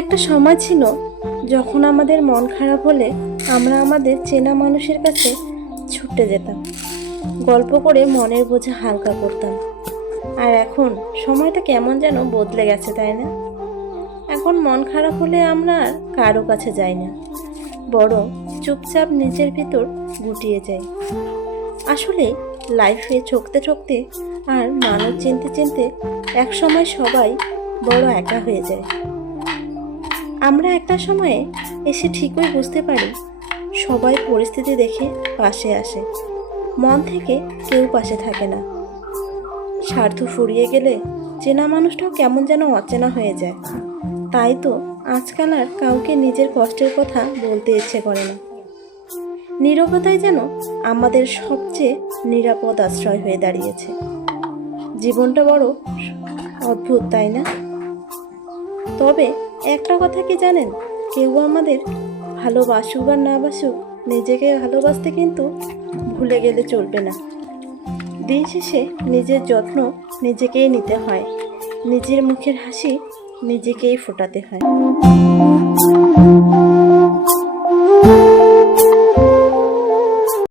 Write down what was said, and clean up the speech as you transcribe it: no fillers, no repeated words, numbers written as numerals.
একটা সময় ছিল যখন আমাদের মন খারাপ হলে আমরা আমাদের চেনা মানুষের কাছে ছুটে যেতাম, গল্প করে মনের বোঝা হালকা করতাম। আর এখন সময়টা কেমন যেন বদলে গেছে, তাই না? এখন মন খারাপ হলে আমরা আর কারো কাছে যাই না, বরং চুপচাপ নিজের ভিতর গুটিয়ে যাই। আসলে লাইফে ঠকতে ঠকতে আর মানুষ চিনতে চিনতে এক সময় সবাই বড় একা হয়ে যায়। আমরা একটা সময়ে এসে ঠিকই বুঝতে পারি সবাই পরিস্থিতি দেখে পাশে আসে, মন থেকে কেউ পাশে থাকে না। স্বার্থ ফুরিয়ে গেলে চেনা মানুষটাও কেমন যেন অচেনা হয়ে যায়। তাই তো আজকাল আর কাউকে নিজের কষ্টের কথা বলতে ইচ্ছে করে না। নীরবতাই যেন আমাদের সবচেয়ে নিরাপদ আশ্রয় হয়ে দাঁড়িয়েছে। জীবনটা বড় অদ্ভুত, তাই না? তবে একটা কথা কি জানেন, কেউ আমাদের ভালোবাসুক আর না বাসুক, নিজেকে ভালোবাসতে কিন্তু ভুলে গেলে চলবে না। দিন শেষে নিজের যত্ন নিজেকেই নিতে হয়, নিজের মুখের হাসি নিজেকেই ফোটাতে হয়।